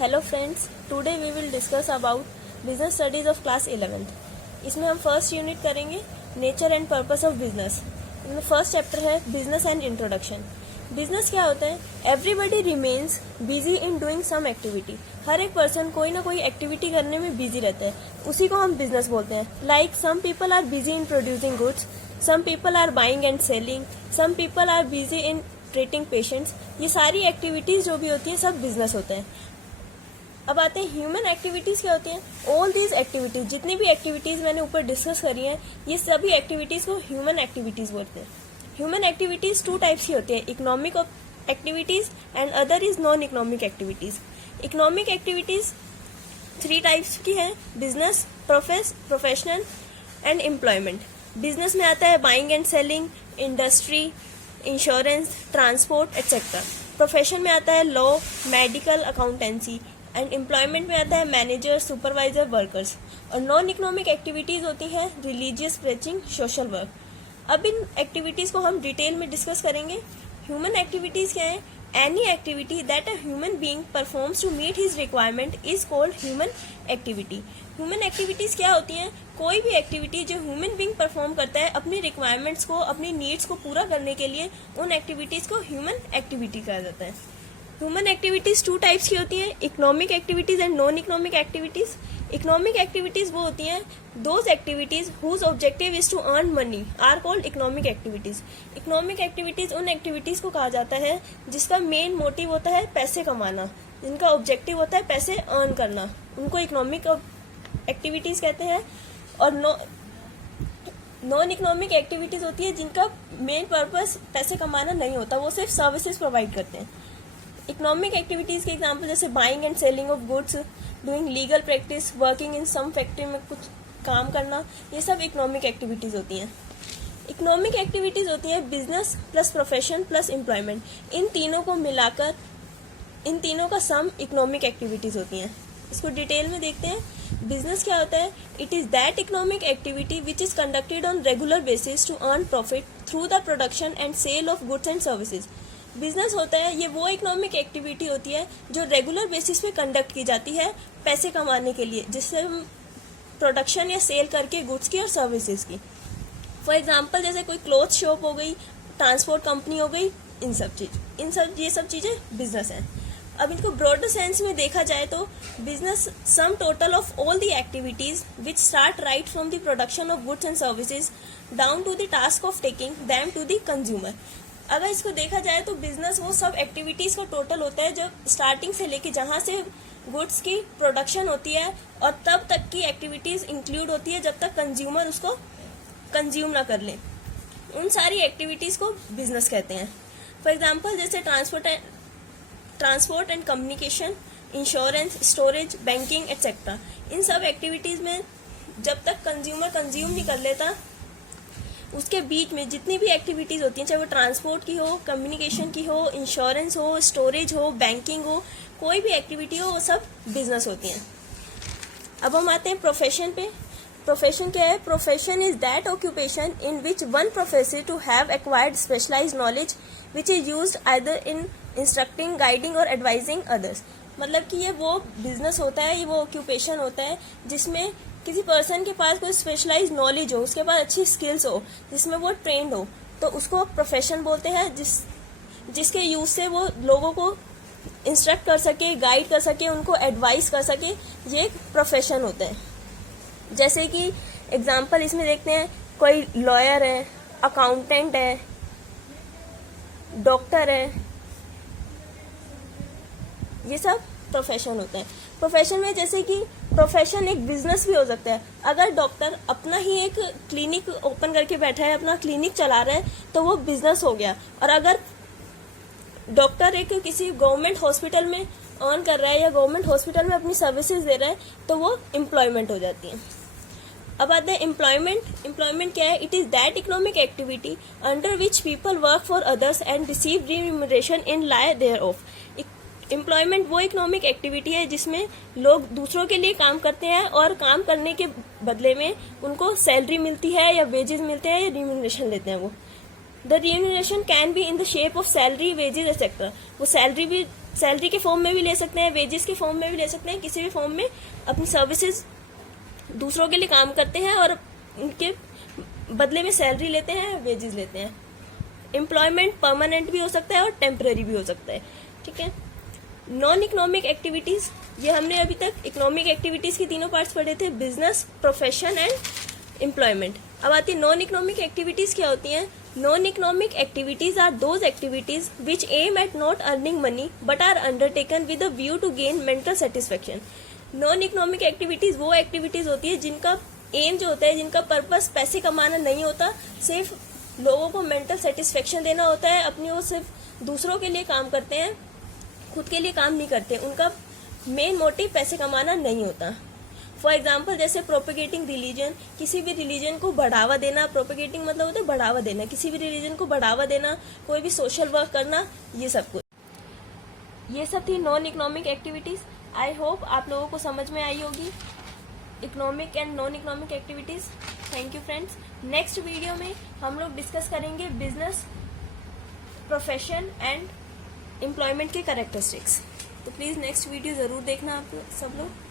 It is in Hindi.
Hello friends, today we will discuss about business studies of class 11th। इसमें हम फर्स्ट यूनिट करेंगे nature and purpose of business. इनमें फर्स्ट चैप्टर है बिजनेस एंड इंट्रोडक्शन। बिजनेस क्या होता है? Everybody remains busy in doing some activity. हर एक पर्सन कोई ना कोई एक्टिविटी करने में बिजी रहता है, उसी को हम बिजनेस बोलते हैं। Like some people are busy in producing goods, some people are buying and selling, some people are busy in treating patients. ये सारी एक्टिविटीज जो भी होती है सब बिजनेस होते हैं। अब आते हैं ह्यूमन एक्टिविटीज क्या होती हैं। ऑल दीज एक्टिविटीज, जितनी भी एक्टिविटीज मैंने ऊपर डिस्कस करी हैं, ये सभी एक्टिविटीज को ह्यूमन एक्टिविटीज बोलते हैं। ह्यूमन एक्टिविटीज टू टाइप्स की होती है, economic activities and other is non economic activities. Economic activities 3 types की है, business, professional and employment. Business में आता है buying and selling, industry, insurance, transport etcetera. Profession में आता है law, medical, accountancy. And employment में आता है मैनेजर, सुपरवाइजर, वर्कर्स। और नॉन इकोनॉमिक एक्टिविटीज होती हैं रिलीजियस, प्रीचिंग, सोशल वर्क। अब इन एक्टिविटीज को हम डिटेल में डिस्कस करेंगे। ह्यूमन एक्टिविटीज क्या है? Any activity that a human being performs to meet his requirement is called human activity. Human activities क्या होती हैं? कोई भी एक्टिविटी जो ह्यूमन बीइंग परफॉर्म करता है अपनी रिक्वायरमेंट्स को, अपनी नीड्स को पूरा करने के लिए, उन एक्टिविटीज को ह्यूमन एक्टिविटी कहा जाता है। ह्यूमन एक्टिविटीज 2 टाइप्स की होती हैं, economic activities and non economic activities. Economic activities वो होती हैं those activities whose objective is to earn money are called economic activities. Economic activities उन एक्टिविटीज को कहा जाता है जिसका मेन मोटिव होता है पैसे कमाना, जिनका ऑब्जेक्टिव होता है पैसे अर्न करना, उनको इकोनॉमिक एक्टिविटीज कहते हैं। और नॉन इकोनॉमिक एक्टिविटीज होती है जिनका मेन पर्पस पैसे कमाना नहीं होता, वो सिर्फ सर्विसेज प्रोवाइड करते हैं। इकोनॉमिक एक्टिविटीज के एग्जांपल जैसे buying and selling of goods, doing legal practice, working in some factory में कुछ काम करना, ये सब इकोनॉमिक एक्टिविटीज होती हैं। इकोनॉमिक एक्टिविटीज होती है business plus profession plus employment. इन तीनों को मिलाकर, इन तीनों का सम इकोनॉमिक एक्टिविटीज होती हैं। इसको डिटेल में देखते हैं। बिजनेस क्या होता है? It is that economic activity which is conducted on regular basis to earn profit through the production and sale of goods and services. Business होता है ये वो इकोनॉमिक एक्टिविटी होती है जो रेगुलर बेसिस पे कंडक्ट की जाती है पैसे कमाने के लिए, जिससे हम प्रोडक्शन या सेल करके गुड्स की और सर्विसेज की। फॉर एग्जांपल जैसे कोई क्लोथ शॉप हो गई, ट्रांसपोर्ट कंपनी हो गई, ये सब चीज़ें बिजनेस हैं। अब इनको ब्रॉडर सेंस में देखा जाए तो business sum total of all the activities which start right from the production of goods and services down to the task of taking them to the consumer. अगर इसको देखा जाए तो बिजनेस वो सब एक्टिविटीज का टोटल होता है जब स्टार्टिंग से लेके जहाँ से गुड्स की प्रोडक्शन होती है और तब तक की एक्टिविटीज इंक्लूड होती है जब तक कंज्यूमर उसको कंज्यूम ना कर ले, उन सारी एक्टिविटीज को बिजनेस कहते हैं। फॉर एग्जांपल जैसे transport and communication, insurance, storage, banking etcetera. इन सब एक्टिविटीज में जब तक कंज्यूमर कंज्यूम नहीं कर लेता, उसके बीच में जितनी भी एक्टिविटीज़ होती हैं, चाहे वो ट्रांसपोर्ट की हो, कम्युनिकेशन की हो, इंश्योरेंस हो, स्टोरेज हो, बैंकिंग हो, कोई भी एक्टिविटी हो, वो सब बिजनेस होती हैं। अब हम आते हैं प्रोफेशन पे। प्रोफेशन क्या है? Profession is that occupation in which one professor to have acquired specialised knowledge which is used either in instructing, guiding और एडवाइजिंग अदर्स। मतलब कि ये वो बिजनेस होता है, ये वो ऑक्यूपेशन होता है जिसमें किसी पर्सन के पास कोई स्पेशलाइज्ड नॉलेज हो, उसके पास अच्छी स्किल्स हो, जिसमें वो ट्रेंड हो, तो उसको प्रोफेशन बोलते हैं। जिसके यूज से वो लोगों को इंस्ट्रक्ट कर सके, गाइड कर सके, उनको एडवाइस कर सके, ये एक प्रोफेशन होता है। जैसे कि एग्जांपल इसमें देखते हैं, कोई लॉयर है, अकाउंटेंट है, डॉक्टर है, ये सब प्रोफेशन होते हैं। प्रोफेशन में जैसे कि प्रोफेशन एक बिजनेस भी हो सकता है। अगर डॉक्टर अपना ही एक क्लिनिक ओपन करके बैठा है, अपना क्लिनिक चला रहा है, तो वो बिजनेस हो गया। और अगर डॉक्टर एक किसी गवर्नमेंट हॉस्पिटल में अर्न कर रहा है या गवर्नमेंट हॉस्पिटल में अपनी सर्विसेज दे रहा है, तो वो एम्प्लॉयमेंट हो जाती है। अब आते हैं एम्प्लॉयमेंट। एम्प्लॉयमेंट क्या है? It is that economic activity under which people work for others and receive remuneration in lieu thereof. Employment वो इकोनॉमिक एक्टिविटी है जिसमें लोग दूसरों के लिए काम करते हैं और काम करने के बदले में उनको सैलरी मिलती है या वेजेस मिलते हैं या रिम्यूनरेशन लेते हैं वो। The remuneration can be in the shape of salary, wages etcetera. वो सैलरी भी सैलरी के फॉर्म में भी ले सकते हैं, वेजेस के फॉर्म में भी ले सकते हैं, किसी भी फॉर्म में अपनी सर्विसेज दूसरों के लिए काम करते हैं और उनके बदले में सैलरी लेते हैं, वेजेस लेते हैं। एम्प्लॉयमेंट परमानेंट भी हो सकता है और टेम्पररी भी हो सकता है, ठीक है। नॉन इकोनॉमिक एक्टिविटीज, ये हमने अभी तक इकोनॉमिक एक्टिविटीज के तीनों पार्ट्स पढ़े थे, बिजनेस, प्रोफेशन एंड एम्प्लॉयमेंट। अब आती है नॉन इकोनॉमिक एक्टिविटीज क्या होती हैं। Non economic activities are those activities which aim at not earning money but are undertaken with a view to gain mental satisfaction. Non economic activities वो एक्टिविटीज होती है जिनका एम जो होता है, जिनका पर्पस पैसे कमाना नहीं होता, सिर्फ लोगों को मेंटल सेटिस्फेक्शन देना होता है। अपनी वो सिर्फ दूसरों के लिए काम करते हैं, खुद के लिए काम नहीं करते, उनका मेन मोटिव पैसे कमाना नहीं होता। फॉर एग्जाम्पल जैसे प्रोपेगेटिंग रिलीजन, किसी भी रिलीजन को बढ़ावा देना, प्रोपेगेटिंग मतलब होता है बढ़ावा देना, किसी भी रिलीजन को बढ़ावा देना, कोई भी सोशल वर्क करना, ये सब कुछ, ये सब थी non economic activities. I hope आप लोगों को समझ में आई होगी economic and non economic activities. Thank you friends. Next video में हम लोग डिस्कस करेंगे बिजनेस, प्रोफेशन एंड एम्प्लॉयमेंट के कैरेक्टरिस्टिक्स। तो प्लीज़ नेक्स्ट वीडियो ज़रूर देखना आप सब लोग।